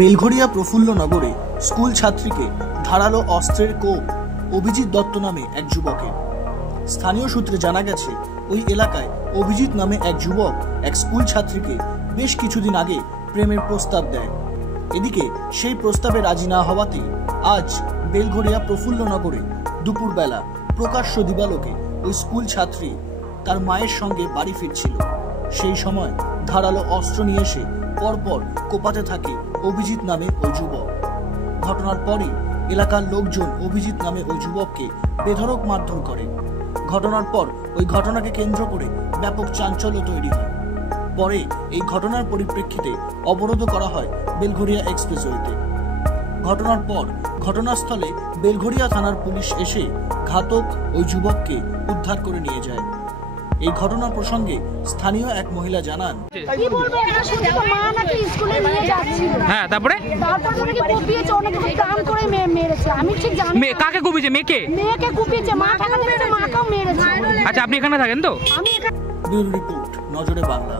Belgharia প্রফুল্লনগরে school ছাত্রীকে ধারালো অস্ত্রের কোপ অভিজিৎ দত্ত নামে এক যুবকের। স্থানীয় সূত্রে জানা গেছে, ওই এলাকায় অভিজিৎ নামে এক যুবক এক স্কুল ছাত্রীকে বেশ কিছুদিন আগে প্রেমের প্রস্তাব দেয়। এদিকে সেই প্রস্তাবে রাজি না হওয়াতে আজ বেলঘরিয়া প্রফুল্লনগরে দুপুরবেলা প্রকাশ্য দিবালোকে ওই স্কুল ছাত্রী তার মায়ের সঙ্গে বাড়ি ফিরছিল। সেই সময় ধারালো অস্ত্র নিয়ে এসে পরপর কোপাতে থাকে অভিজিৎ নামে ওই যুবক। ঘটনার পরই এলাকার লোকজন অভিজিৎ নামে ওই যুবককে বেধড়ক মারধর করে। ঘটনার পর ওই ঘটনাকে কেন্দ্র করে ব্যাপক চাঞ্চল্য তৈরি হয়। পরে এই ঘটনার পরিপ্রেক্ষিতে অবরোধ করা হয় বেলঘরিয়া এক্সপ্রেসওয়েতে। ঘটনার পর ঘটনাস্থলে বেলঘরিয়া থানার পুলিশ এসে ঘাতক ওই যুবককে উদ্ধার করে নিয়ে যায়। এই ঘটনা প্রসঙ্গে স্থানীয় এক মহিলা জানান, কি বলবো, এটা শুধু মা নাকি স্কুলে নিয়ে যাচ্ছিল। হ্যাঁ, তারপরে নাকি কুপিয়েছে, অনেক কাম করে মেরেছে। আমি ঠিক জানি না কাকে কুপিয়েছে। মেয়েকে কুপিয়েছে, মা ঠাকুর মেরেছে, মাকেও মেরেছে। আচ্ছা, আপনি এখানে থাকেন তো? আমি এখানে। ব্যুরো রিপোর্ট, নজরে বাংলা।